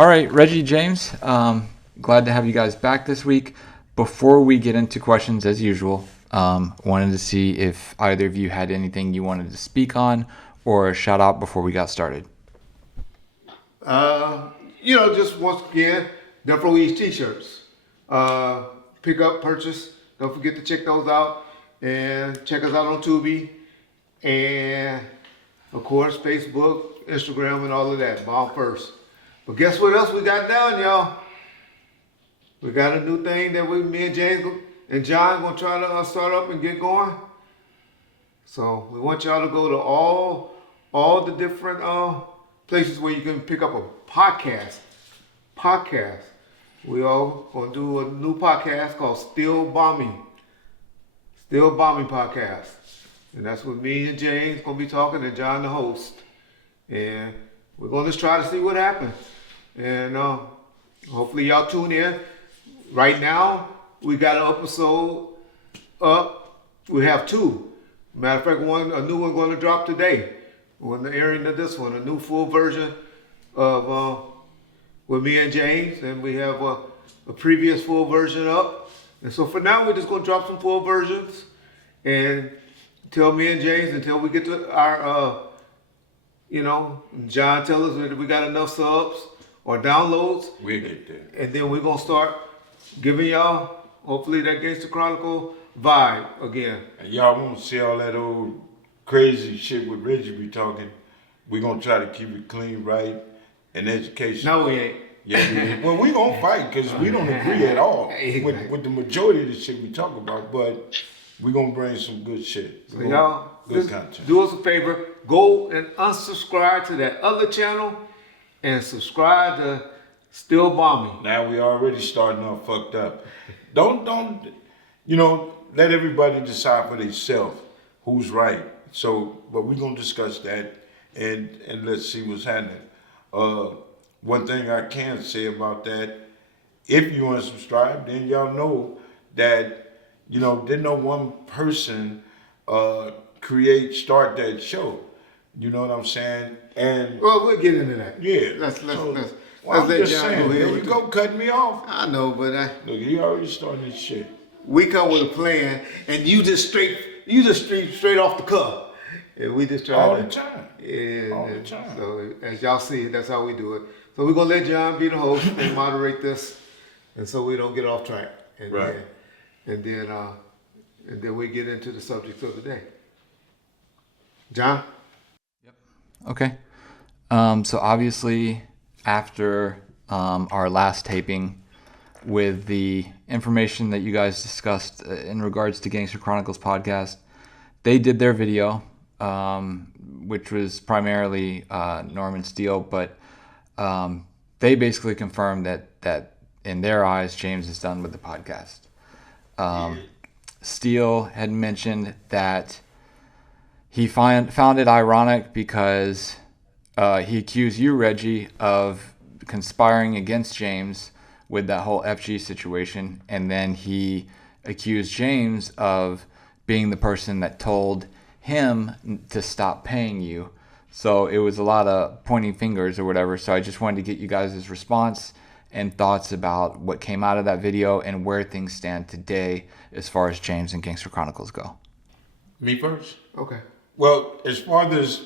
All right, Reggie, James, glad to have you guys back this week. Before we get into questions, as usual, wanted to see if either of you had anything you wanted to speak on or a shout out before we got started. Just once again, Defro East t-shirts. Pick up, purchase. Don't forget to check those out. And check us out on Tubi. And, of course, Facebook, Instagram, and all of that. Bomb first. But guess what else we got down, y'all? We got a new thing that me and James and John gonna try to start up and get going. So we want y'all to go to all the different places where you can pick up a podcast. We all gonna do a new podcast called Still Bombing Podcast. And that's what me and James gonna be talking and John the host. And we're gonna just try to see what happens. And hopefully y'all tune in. Right now, we got an episode up. We have two. Matter of fact, a new one going to drop today. When the airing of this one, a new full version of with me and James, and we have a previous full version up. And so for now, we're just going to drop some full versions and tell me and James until we get to our, John tell us that we got enough subs or downloads. We'll get there. And then we're going to start giving y'all, hopefully, that Gangster Chronicle vibe again. And y'all want to see all that old crazy shit with Reggie be talking. We're going to try to keep it clean, right, and educational. No, we ain't. Yeah, we ain't. Well, we going to fight because we don't agree at all with the majority of the shit we talk about, but we're going to bring some good shit. So y'all, good content. Do us a favor. Go and unsubscribe to that other channel and subscribe to Still Bombing. Now we already starting off fucked up. Don't let everybody decide for themselves who's right. So, but we're gonna discuss that and let's see what's happening. One thing I can say about that, if you unsubscribe, then y'all know that didn't no one person start that show. You know what I'm saying? And well, we'll get into that. Yeah. Let's I'm let just John saying, go there ahead. you go, cutting me off. I know, but Look, he already started this shit. we come with a plan, and you just straight off the cuff. And we just try All to, the time. Yeah, All the time. So as y'all see, that's how we do it. So we're gonna let John be the host and moderate this, and so we don't get off track. And Right. then we get into the subject of the day. John? Okay. So obviously, after our last taping, with the information that you guys discussed in regards to Gangster Chronicles podcast, they did their video, which was primarily Norman Steele, but they basically confirmed that in their eyes, James is done with the podcast. Steele had mentioned that he found it ironic because he accused you, Reggie, of conspiring against James with that whole FG situation, and then he accused James of being the person that told him to stop paying you. So it was a lot of pointing fingers or whatever. So I just wanted to get you guys' response and thoughts about what came out of that video and where things stand today as far as James and Gangster Chronicles go. Me first? Okay. Well, as far as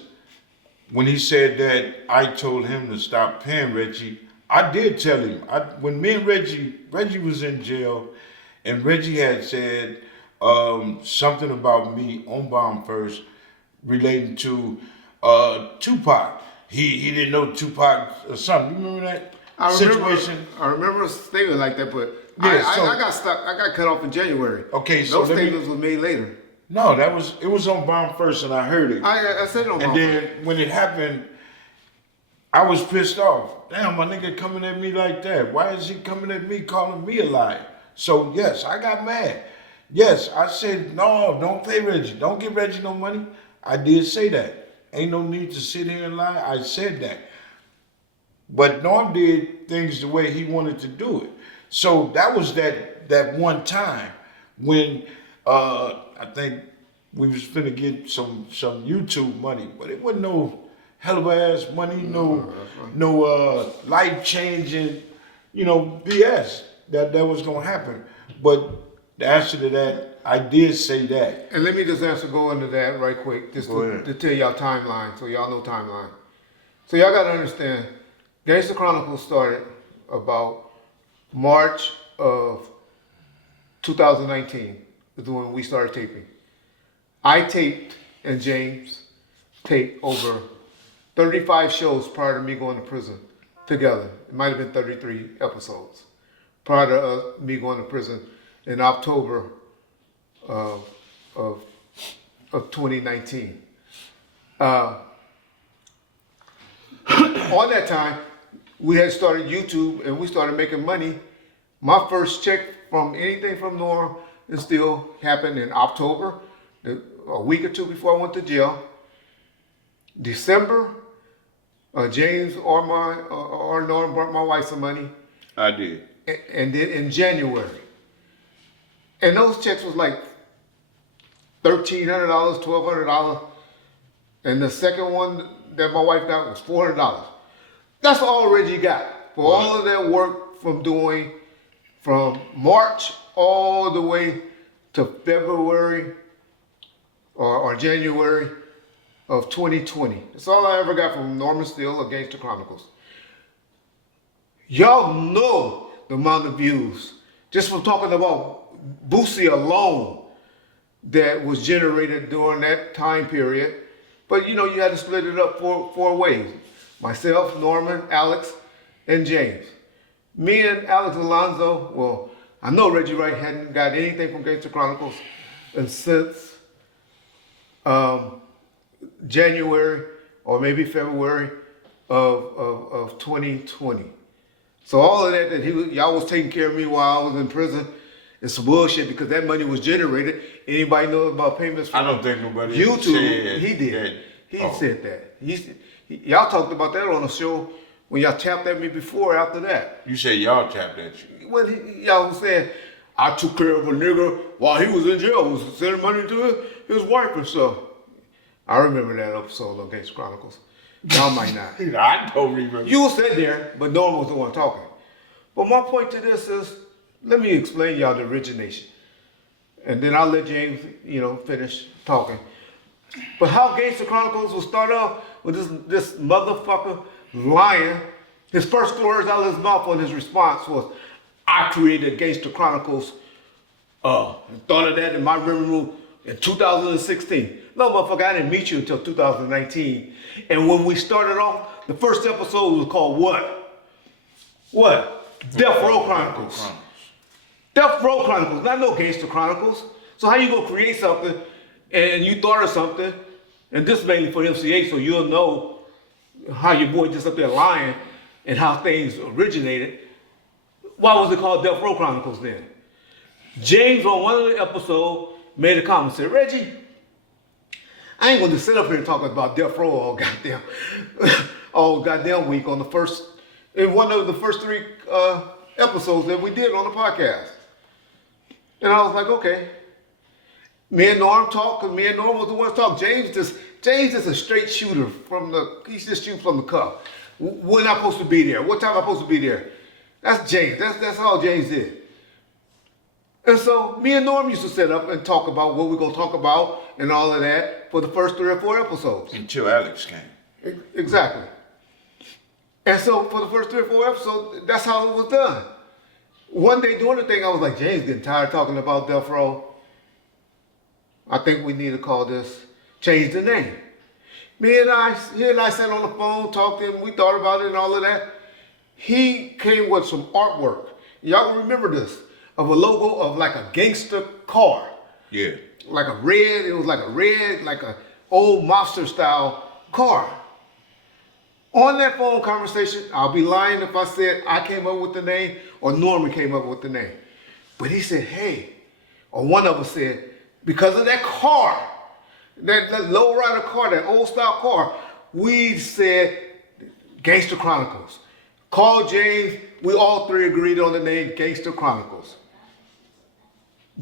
when he said that I told him to stop paying Reggie, I did tell him. When me and Reggie was in jail, and Reggie had said something about me on Bomb First relating to Tupac. He didn't know Tupac or something. You remember that situation? I remember a statement like that, but Yeah, I got stuck. I got cut off in January. Okay, so those statements were made later. No, it was on Bomb First, and I heard it. I said it on Bomb And then when it happened, I was pissed off. Damn, my nigga coming at me like that. Why is he coming at me, calling me a liar? So yes, I got mad. Yes, I said, no, don't pay Reggie. Don't give Reggie no money. I did say that. Ain't no need to sit here and lie. I said that. But Norm did things the way he wanted to do it. So that was that one time when I think we was finna get some YouTube money, but it wasn't no hell of ass money, no life changing, BS that was gonna happen. But the answer to that, I did say that. And let me just go into that right quick, just to tell y'all timeline, so y'all know timeline. So y'all gotta understand, Gangster Chronicles started about March of 2019 is when we started taping. I taped and James taped over 35 shows prior to me going to prison together. It might have been 33 episodes prior to me going to prison in October of 2019. On that time, we had started YouTube and we started making money. My first check from anything from Norm and still happened in October, a week or two before I went to jail. December, James or Norm brought my wife some money. I did. And then in January. And those checks was like $1,300, $1,200. And the second one that my wife got was $400. That's all Reggie got for all of that work from March all the way to February or January of 2020. That's all I ever got from Norman Steele or Gangster Chronicles. Y'all know the amount of views just from talking about Boosie alone that was generated during that time period. But you had to split it up four ways. Myself, Norman, Alex, and James. Me and Alex Alonzo, well, I know Reggie Wright hadn't got anything from Gangster Chronicles and since January or maybe February of 2020. So all of that y'all was taking care of me while I was in prison is some bullshit because that money was generated. Anybody know about payments from I don't think nobody YouTube? said He did. that. He said that. Y'all talked about that on the show when y'all tapped at me before after that. You said y'all tapped at you. When y'all was saying, I took care of a nigga while he was in jail, was sending money to his wife and stuff. I remember that episode of Gangster Chronicles. Y'all might not. I don't remember. You said there, but no one was the one talking. But my point to this is, let me explain y'all the origination. And then I'll let James, finish talking. But how Gangster Chronicles will start off with this motherfucker lying. His first words out of his mouth on his response was, I created Gangster Chronicles, thought of that in my living room in 2016. No, motherfucker, I didn't meet you until 2019. And when we started off, the first episode was called what? What? Death Row Chronicles. Death Row Chronicles, not no Gangster Chronicles. So how you gonna create something and you thought of something, and this mainly for MCA, so you'll know how your boy just up there lying and how things originated. Why was it called Death Row Chronicles then? James on one of the episodes made a comment, said, Reggie, I ain't gonna sit up here and talk about Death Row all goddamn week on in one of the first 3 episodes that we did on the podcast. And I was like, okay. Me and Norm talk, because me and Norm was the ones talk. James is a straight shooter he just shoots from the cuff. When I'm supposed to be there, what time I'm supposed to be there. That's James, that's how James did. And so me and Norm used to sit up and talk about what we're gonna talk about and all of that for the first 3 or 4 episodes. Until Alex came. Exactly. And so for the first 3 or 4 episodes, that's how it was done. One day doing the thing, I was like, James getting tired of talking about Death Row. I think we need to call this, change the name. He and I sat on the phone talking, we thought about it and all of that. He came with some artwork. Y'all can remember this, of a logo of like a gangster car. Yeah. It was like a old mobster style car. On that phone conversation, I'll be lying if I said I came up with the name or Norman came up with the name. But he said, hey, or one of us said, because of that car, that lowrider car, that old style car, we said Gangster Chronicles. Called James, we all 3 agreed on the name Gangster Chronicles.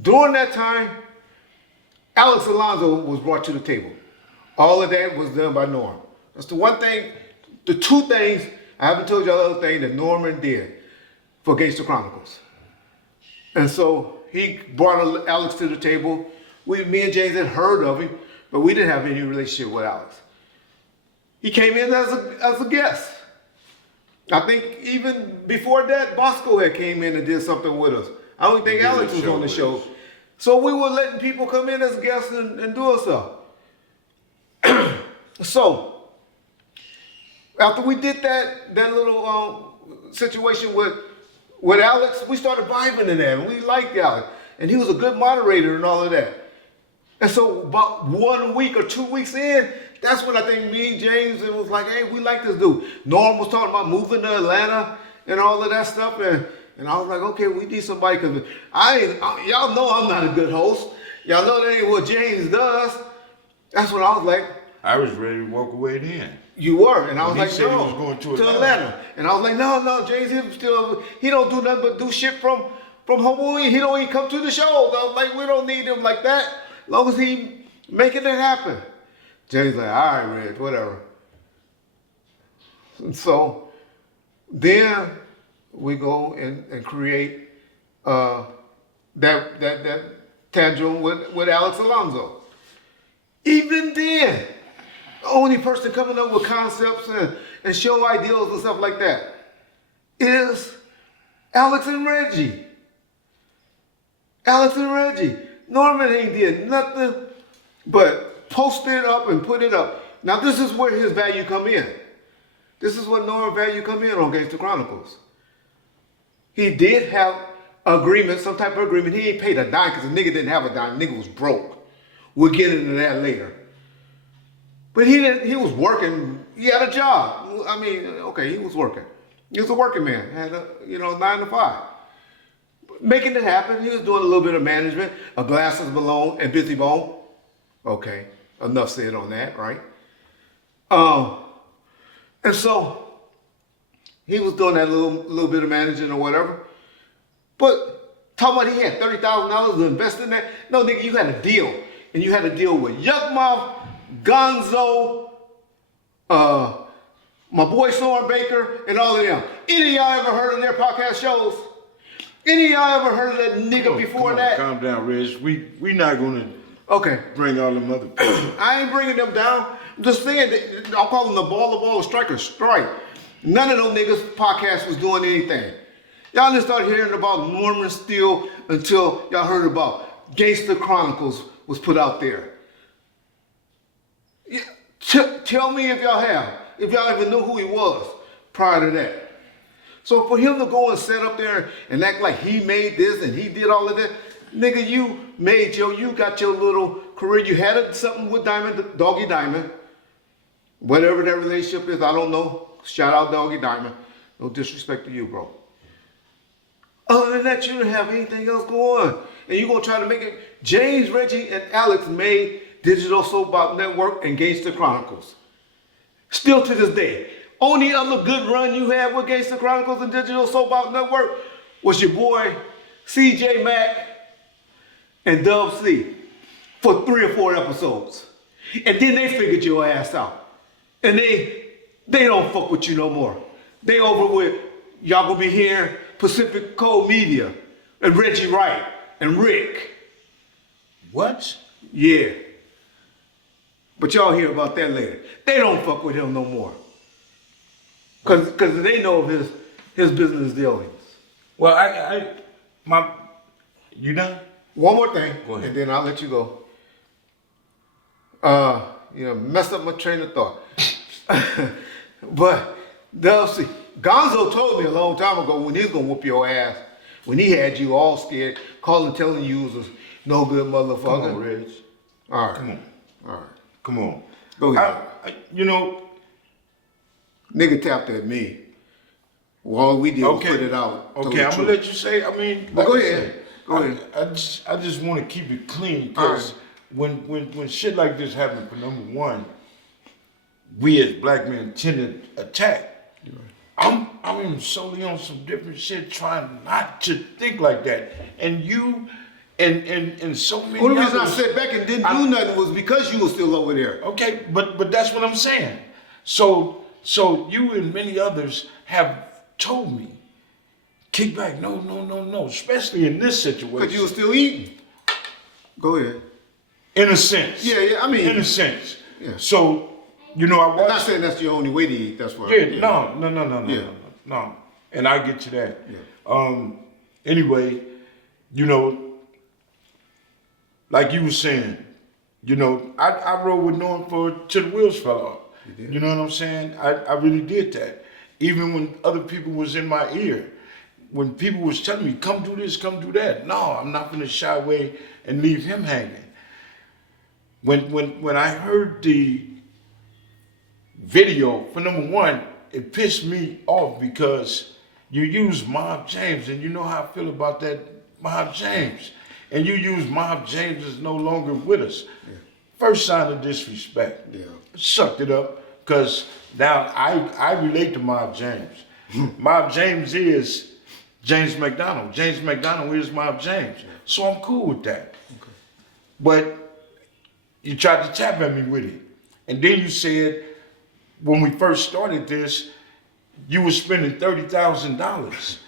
During that time, Alex Alonzo was brought to the table. All of that was done by Norm. That's the one thing, the two things, I haven't told y'all the other thing that Norman did for Gangster Chronicles. And so he brought Alex to the table. Me and James had heard of him, but we didn't have any relationship with Alex. He came in as a guest. I think even before that, Bosco had came in and did something with us. I don't think Alex was on the show. So we were letting people come in as guests and do stuff. So after we did that little situation with Alex, we started vibing in that, and we liked Alex. And he was a good moderator and all of that. And so about 1 week or 2 weeks in, that's when I think me, James, and was like, hey, we like this dude. Norm was talking about moving to Atlanta and all of that stuff. And I was like, okay, we need somebody, because y'all know I'm not a good host. Y'all know that ain't what James does. That's when I was like. I was ready to walk away then. You were, and I was like, he no, was going to Atlanta. And I was like, no, James, he don't do nothing but do shit from Hawaii. He don't even come to the shows. I was like, we don't need him like that. As long as he making it happen. James like, all right, Reg, whatever. And so then we go and create that tantrum with Alex Alonso. Even then, the only person coming up with concepts and show ideals and stuff like that is Alex and Reggie. Alex and Reggie. Norman ain't did nothing but post it up and put it up. Now this is where his value come in. This is what Norman's value come in on Gangster Chronicles. He did have agreement, some type of agreement. He ain't paid a dime because the nigga didn't have a dime. The nigga was broke. We'll get into that later. But he was working. He had a job. I mean, okay, he was working. He was a working man. Had a, 9 to 5. Making it happen. He was doing a little bit of management, a Glasses Malone and Busy Bone. Okay, enough said on that, right? And so he was doing that little bit of managing or whatever. But talking about he had $30,000 to invest in that. No, nigga, you had a deal. And you had to deal with Yuck Mouth, Gonzo, my boy Soren Baker, and all of them. Any of y'all ever heard of their podcast shows? Any of y'all ever heard of that nigga before that? Calm down, Reg. We not gonna bring all them other people. I ain't bringing them down. I'm just saying that I'll call them the baller, striker, strike. None of them niggas podcast was doing anything. Y'all didn't start hearing about Norman Steele until y'all heard about Gangster Chronicles was put out there. Yeah, tell me if y'all have. If y'all even knew who he was prior to that. So for him to go and sit up there and act like he made this and he did all of that, nigga, you got your little career. You had something with Diamond, Doggy Diamond. Whatever that relationship is, I don't know. Shout out Doggy Diamond. No disrespect to you, bro. Other than that, you don't have anything else going on. And you're going to try to make it. James, Reggie, and Alex made Digital Soap Opera Network and Gangster Chronicles. Still to this day. Only other good run you had with Gangster Chronicles and Digital Soap Opera Network was your boy CJ Mack and Dub C for 3 or 4 episodes. And then they figured your ass out. And they don't fuck with you no more. They over with, y'all gonna be hearing Pacific Code Media and Reggie Wright and Rick. What? Yeah. But y'all hear about that later. They don't fuck with him no more. Cause they know of his business dealings. Well, you done? One more thing, Go ahead. and then I'll let you go. Messed up my train of thought. But see, Gonzo told me a long time ago when he was gonna whoop your ass, when he had you all scared, telling you was a no good motherfucker. Come on, Reg. All right. Come on. All right. Come on. Go ahead. Nigga tapped at me. Well, all we did was put it out. Okay, I'm gonna let you say. I mean, But like go ahead. Go ahead. I just want to keep it clean because when shit like this happens, for number one, we as black men tend to attack. I'm solely on some different shit, trying not to think like that. And you and so many. Only reason I others, sat back and didn't do nothing was because you were still over there. Okay, but that's what I'm saying. So you and many others have told me, kick back, no, especially in this situation. Because you were still eating. Go ahead. In a sense. Yeah, I mean. In a sense. Yeah. So, you know, I watched. I'm not saying that's your only way to eat, that's what No. And I get to that. Yeah. Anyway, you know, like you were saying, you know, I rode with Norm till the wheels fell off. You know what I'm saying? I really did that. Even when other people was in my ear. When people was telling me, come do this, come do that. No, I'm not gonna shy away and leave him hanging. When I heard the video, for number one, it pissed me off because you use Mob James, and you know how I feel about that Mob James. And you use Mob James is no longer with us. Yeah. First sign of disrespect. Yeah. Sucked it up, because now I relate to Mob James. Mob James is James McDonald. James McDonald is Mob James. Yeah. So I'm cool with that. Okay. But you tried to tap at me with it. And then you said, when we first started this, you were spending $30,000.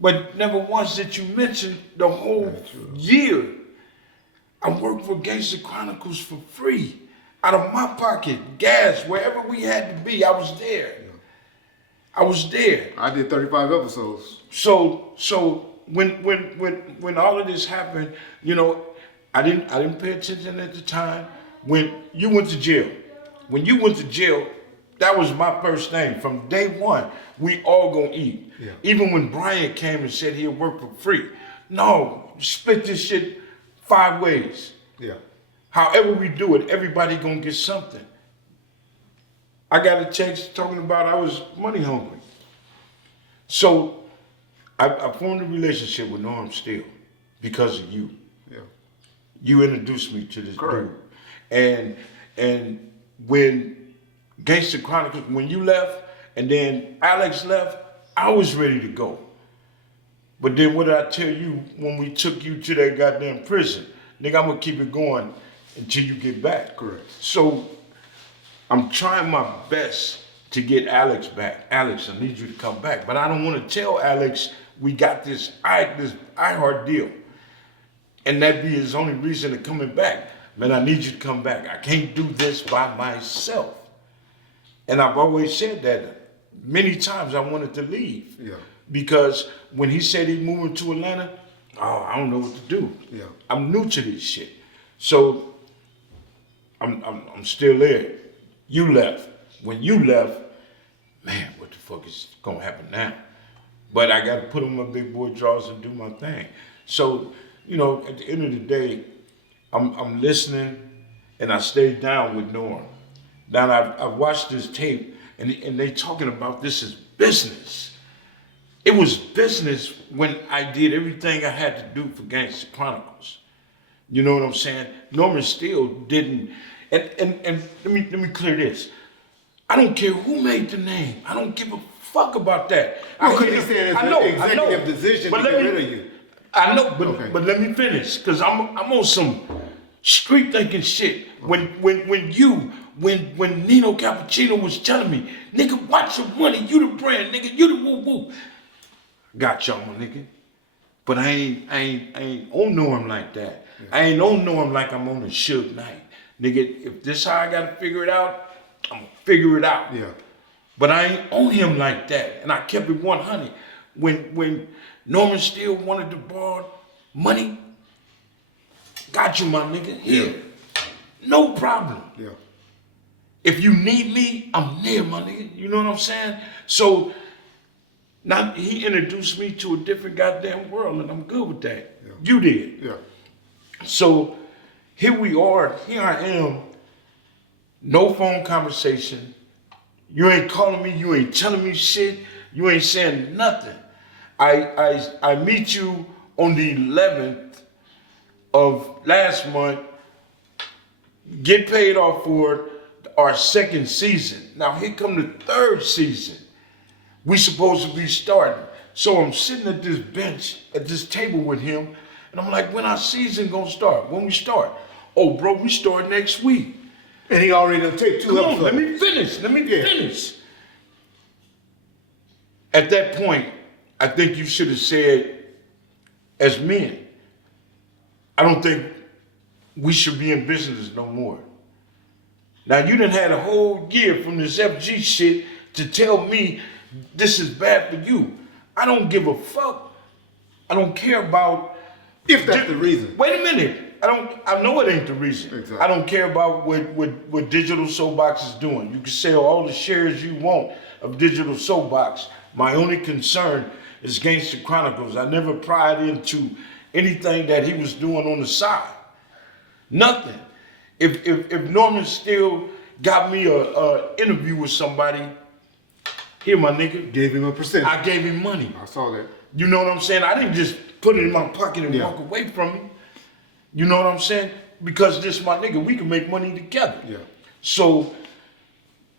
But never once did you mention the whole year. I worked for Gangster Chronicles for free. Out of my pocket, gas, wherever we had to be, I was there. Yeah. I was there. I did 35 episodes. So when all of this happened, you know, I didn't pay attention at the time. When you went to jail, that was my first thing. From day one, we all gonna eat. Yeah. Even when Brian came and said he'd work for free. No, split this shit 5 ways. Yeah. However we do it, everybody gonna get something. I got a text talking about I was money hungry. So I formed a relationship with Norm Steele because of you. Yeah. You introduced me to this dude. And when Gangster Chronicles, when you left and then Alex left, I was ready to go. But then what did I tell you when we took you to that goddamn prison? Nigga, I'm gonna keep it going until you get back. Correct. So I'm trying my best to get Alex back. Alex, I need you to come back. But I don't want to tell Alex we got this iHeart deal. And that be his only reason of coming back. Man, I need you to come back. I can't do this by myself. And I've always said that many times I wanted to leave. Yeah. Because when he said he's moving to Atlanta, I don't know what to do. Yeah. I'm new to this shit. So I'm still there. You left. When you left, man, what the fuck is gonna happen now? But I gotta put on my big boy drawers and do my thing. So, you know, at the end of the day, I'm listening, and I stayed down with Norm. Now I watched this tape, and they talking about this as business. It was business when I did everything I had to do for Gangster Chronicles. You know what I'm saying? Norman Steele didn't, and let me clear this. I don't care who made the name. I don't give a fuck about that. Well, because he said it's an executive decision to get rid of you. I know, but let me finish, because I'm on some street thinking shit. When Nino Cappuccino was telling me, nigga, watch your money, you the brand, nigga, you the woo-woo. Got y'all, my nigga. But I ain't on Norm like that. Yeah. I ain't on Norm like I'm on a Suge Knight. Nigga, if this how I gotta figure it out, I'm gonna figure it out. Yeah. But I ain't on him like that. And I kept it 100. When Norman Steele wanted to borrow money, got you, my nigga. Here. Yeah. No problem. Yeah. If you need me, I'm there, my nigga. You know what I'm saying? So now he introduced me to a different goddamn world, and I'm good with that. Yeah. You did. Yeah. So here we are. Here I am. No phone conversation. You ain't calling me. You ain't telling me shit. You ain't saying nothing. I meet you on the 11th of last month. Get paid off for our second season. Now here come the third season. We supposed to be starting. So I'm sitting at this bench, at this table with him, and I'm like, when our season gonna start? When we start? Oh, bro, we start next week. And he already done take 2 Come episodes. on, let me finish. Let me Yeah. finish. At that point, I think you should have said, as men, I don't think we should be in business no more. Now, you done had a whole year from this FG shit to tell me this is bad for you. I don't give a fuck. I don't care about... If that's the reason. Wait a minute. I know it ain't the reason. Exactly. I don't care about what Digital Soapbox is doing. You can sell all the shares you want of Digital Soapbox. My only concern is Gangster Chronicles. I never pried into anything that he was doing on the side. Nothing. If Norman still got me a interview with somebody, here my nigga, Gave him a percentage. I gave him money. I saw that. You know what I'm saying? I didn't just put it in my pocket and Yeah. walk away from it. You know what I'm saying? Because this my nigga, we can make money together. Yeah. So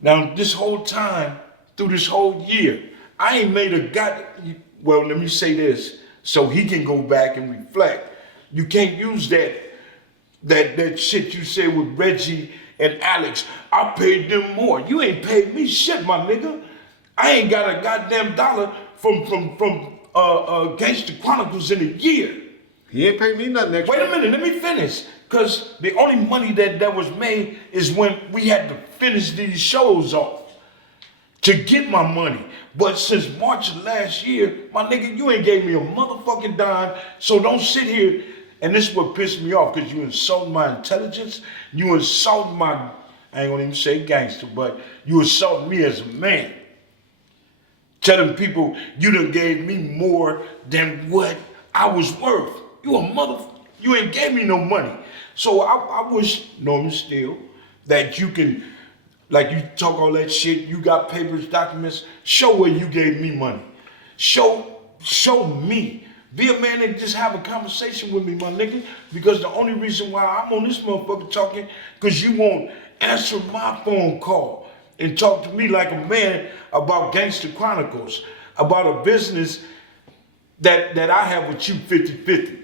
now this whole time, through this whole year, I ain't made a well, let me say this, so he can go back and reflect. You can't use that shit you said with Reggie and Alex. I paid them more. You ain't paid me shit, my nigga. I ain't got a goddamn dollar from Gangster Chronicles in a year. He ain't paid me nothing extra. Wait a minute, let me finish. Because the only money that was made is when we had to finish these shows off to get my money. But since March of last year, my nigga, you ain't gave me a motherfucking dime. So don't sit here, and this is what pissed me off, because you insult my intelligence, you insult my, I ain't gonna even say gangster, but you insult me as a man. Telling people you done gave me more than what I was worth. You ain't gave me no money. So I wish, Norman Steele, that you can, like you talk all that shit, you got papers, documents, show where you gave me money. Show me. Be a man and just have a conversation with me, my nigga. Because the only reason why I'm on this motherfucker talking, because you won't answer my phone call and talk to me like a man about Gangster Chronicles, about a business that I have with you 50-50.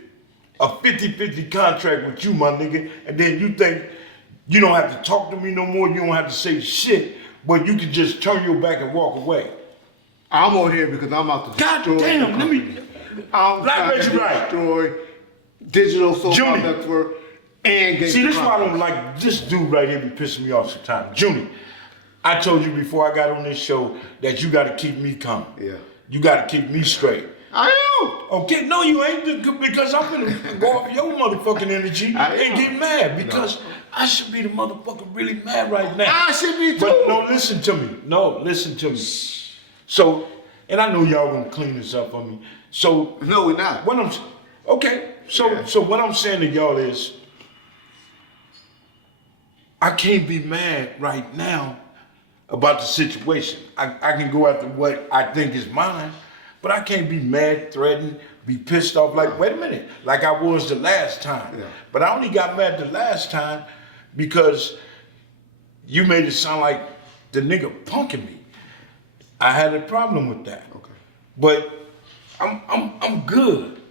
A 50-50 contract with you, my nigga, and then you think you don't have to talk to me no more, you don't have to say shit, but you can just turn your back and walk away. I'm on here because I'm out to God destroy damn, the let company. me... I'm Black trying Reggie to Wright. destroy Digital Soapbox Junior. Network and Gangster See, this is why I Chronicles. don't like this dude right here be pissing me off sometimes. Junior, I told you before I got on this show that you gotta keep me calm. Yeah. You gotta keep me straight. I am. Okay, no, you ain't, because I'm gonna go off your motherfucking energy and get mad, because I should be the motherfucker really mad right now. I should be too. But no, listen to me. No, listen to me. So, and I know y'all gonna clean this up for me. So, No, we're not. what I'm, okay, so what I'm saying to y'all is, I can't be mad right now about the situation. I can go after what I think is mine, but I can't be mad, threatened, be pissed off like, wait a minute, like I was the last time. Yeah. But I only got mad the last time because you made it sound like the nigga punking me. I had a problem with that. Okay. But I'm good.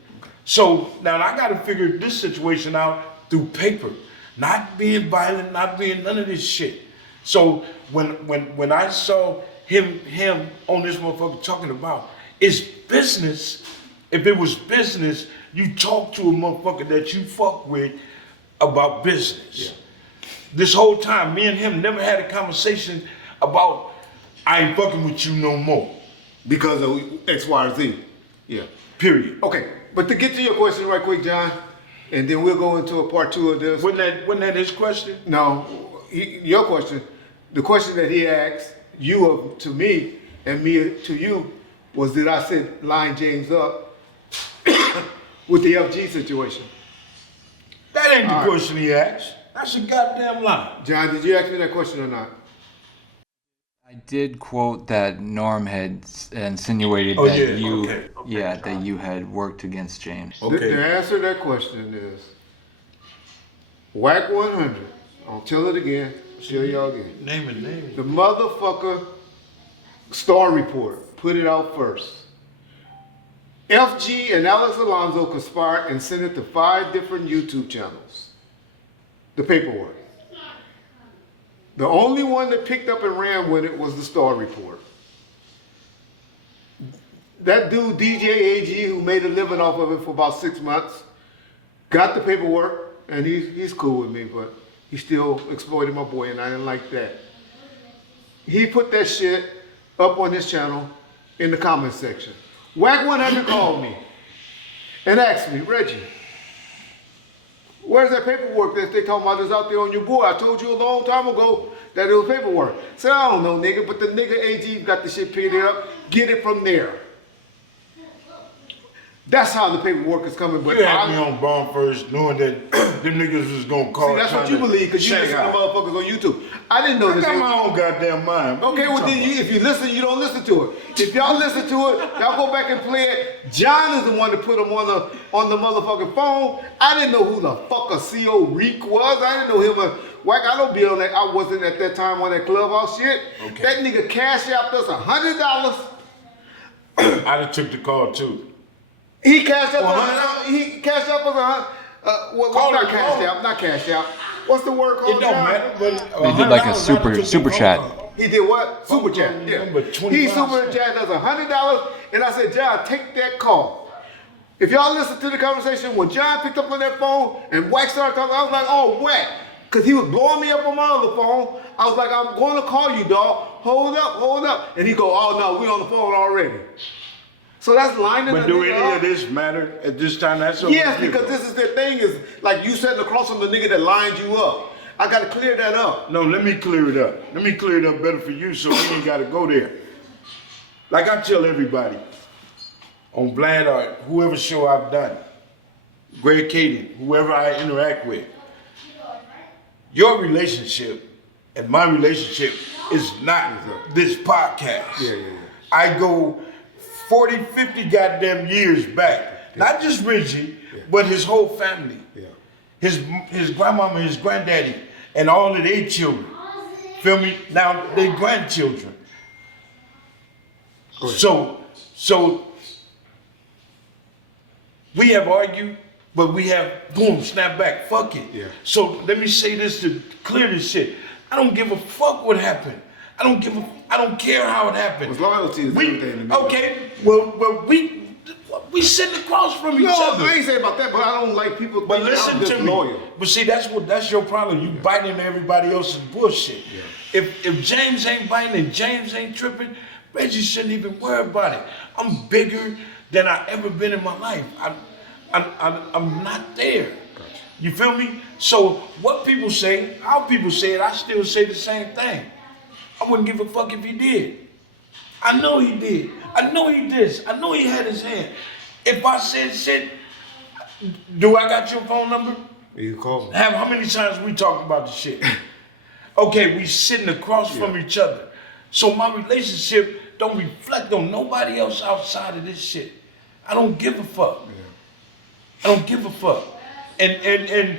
So now I gotta figure this situation out through paper. Not being violent, not being none of this shit. So when I saw him on this motherfucker talking about it's business, if it was business, you talk to a motherfucker that you fuck with about business. Yeah. This whole time, me and him never had a conversation about I ain't fucking with you no more. Because of X, Y, or Z. Yeah. Period. Okay, but to get to your question right quick, John, and then we'll go into a part 2 of this. Wasn't that his question? No, your question, the question that he asked you to me and me to you was, did I set line James up with the FG situation? That ain't the All right. question he asked. That's a goddamn lie. John, did you ask me that question or not? I did quote that Norm had insinuated Oh, that yeah, you, okay. that you had worked against James. Okay. The answer to that question is WAC 100. I'll tell it again. Tell y'all again. Name it. The motherfucker Star Report put it out first. FG and Alex Alonso conspired and sent it to 5 different YouTube channels. The paperwork. The only one that picked up and ran with it was the Star Report. That dude, DJ AG, who made a living off of it for about 6 months, got the paperwork, and he's cool with me, but he still exploited my boy, and I didn't like that. He put that shit up on his channel in the comment section. Whack 100 called me and asked me, Reggie, where's that paperwork that they talking about that's out there on your board? I told you a long time ago that it was paperwork. I said, I don't know, nigga, but the nigga AG got the shit picked up. Get it from there. That's how the paperwork is coming. But you had me on Bomb First knowing that them niggas was gonna call. See, that's what you believe, because you listen to motherfuckers on YouTube. I didn't know I got my own goddamn mind. Okay, well then if you listen, you don't listen to it. If y'all listen to it, y'all go back and play it. John is the one that put him on the motherfucking phone. I didn't know who the fuck a CO Reek was. I didn't know him. Whack, I don't be on that. I wasn't at that time on that Clubhouse shit. Okay. That nigga cashed out us $100. I done took the call too. He cashed up us. He cashed up us not cashed out. What's the word called? It don't matter. But They did like a super chat. He did what? Super chat. Yeah. He super chat us $100, and I said, John, take that call. If y'all listen to the conversation when John picked up on that phone and Wack started talking, I was like, oh, Wack. Because he was blowing me up on my other phone. I was like, I'm going to call you, dog. Hold up. And he go, oh, no, we on the phone already. So that's lining But do any of this matter at this time? That's yes, because this is the thing is, like you sitting across from the nigga that lined you up. I got to clear that up. No, let me clear it up. Let me clear it up better for you so we ain't got to go there. Like I tell everybody, on Blind Art, whoever show I've done, Greg Caden, whoever I interact with, your relationship and my relationship is not this podcast. Yeah. I go 40, 50 goddamn years back. Not just Reggie, but his whole family. Yeah. His grandmama, his granddaddy, and all of their children. Feel me? Now they grandchildren. So we have argued, but we have boom, snap back, fuck it. Yeah. So let me say this to clear this shit. I don't give a fuck what happened. I don't care how it happened. Because loyalty is everything. Okay, well we sitting across from each other. No, I ain't saying about that, but I don't like people. But listen to me. Loyal. But see, that's your problem. You biting into everybody else's bullshit. Yeah. If James ain't biting and James ain't tripping, Reggie shouldn't even worry about it. I'm bigger than I ever been in my life. I'm not there. Gotcha. You feel me? So what people say, how people say it, I still say the same thing. I wouldn't give a fuck if he did. I know he did. I know he did. I know he had his hand. If I said shit, do I got your phone number? You call me. How many times we talked about the shit? Okay, we sitting across from each other. So my relationship don't reflect on nobody else outside of this shit. I don't give a fuck. I don't give a fuck. And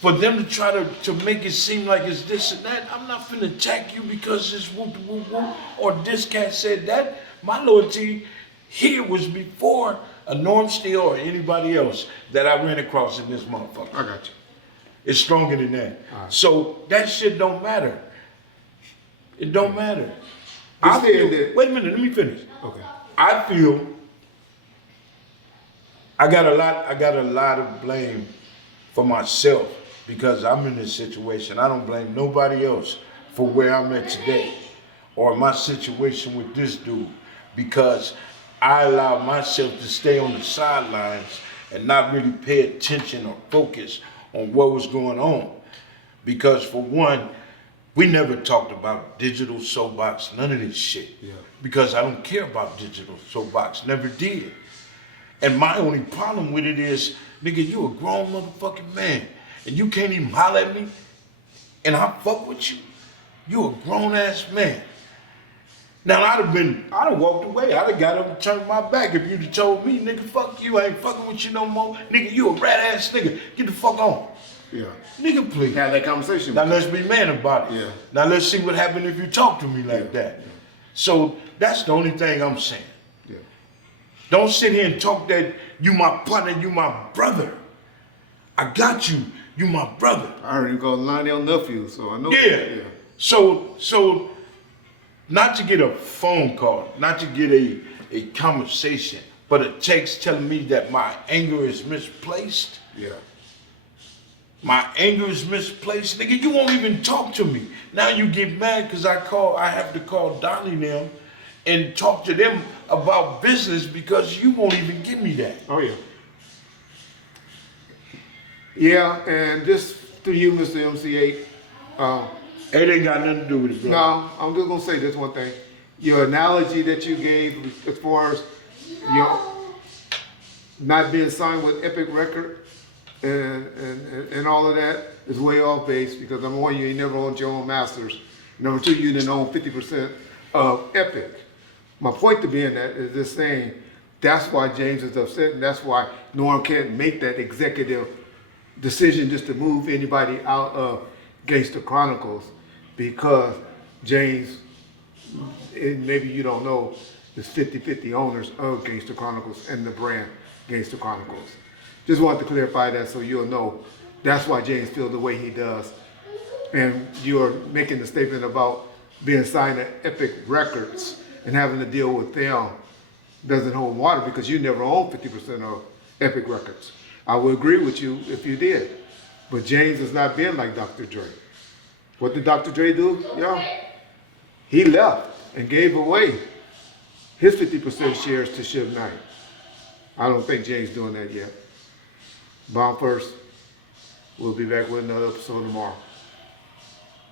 for them to try to make it seem like it's this and that, I'm not finna attack you because it's whoop whoop whoop or this cat said that. My loyalty here was before a Norm Steele or anybody else that I ran across in this motherfucker. I got you. It's stronger than that. Right. So that shit don't matter. It don't matter. Wait a minute, let me finish. Okay. I feel I got a lot of blame for myself because I'm in this situation. I don't blame nobody else for where I'm at today or my situation with this dude because I allowed myself to stay on the sidelines and not really pay attention or focus on what was going on. Because for one, we never talked about digital soapbox, none of this shit. Yeah. Because I don't care about digital soapbox, never did. And my only problem with it is, nigga, you a grown motherfucking man, and you can't even holler at me, and I fuck with you. You a grown ass man. Now I'd have walked away. I'd have got up and turned my back if you'd have told me, nigga, fuck you, I ain't fucking with you no more. Nigga, you a rat ass nigga. Get the fuck on. Yeah. Nigga, please. Have that conversation. Now let's be man about it. Yeah. Now let's see what happened if you talk to me like that. Yeah. So that's the only thing I'm saying. Yeah. Don't sit here and talk that you my partner, you my brother. I got you. You my brother. I heard you call Lionel nephew, so I know. Yeah. So not to get a phone call, not to get a conversation, but a text telling me that my anger is misplaced. Yeah. My anger is misplaced. Nigga, you won't even talk to me. Now you get mad because I have to call Donnie and them and talk to them about business because you won't even give me that. Oh yeah. Yeah, and just to you, Mr. MC8, It ain't got nothing to do with it, bro. no, I'm just gonna say this one thing. Your analogy that you gave as far as not being signed with Epic Record and all of that is way off base because number one, you ain't never owned your own masters. Number two, you didn't own 50% of Epic. My point to being that is just saying that's why James is upset and that's why Norm can't make that executive decision just to move anybody out of Gangster Chronicles because James, and maybe you don't know, is 50-50 owners of Gangster Chronicles and the brand Gangster Chronicles. Just wanted to clarify that so you'll know that's why James feels the way he does. And you're making the statement about being signed to Epic Records and having to deal with them doesn't hold water because you never owned 50% of Epic Records. I would agree with you if you did. But James has not been like Dr. Dre. What did Dr. Dre do? Yeah. He left and gave away his 50% shares to Suge Knight. I don't think James doing that yet. Bomb first. We'll be back with another episode tomorrow.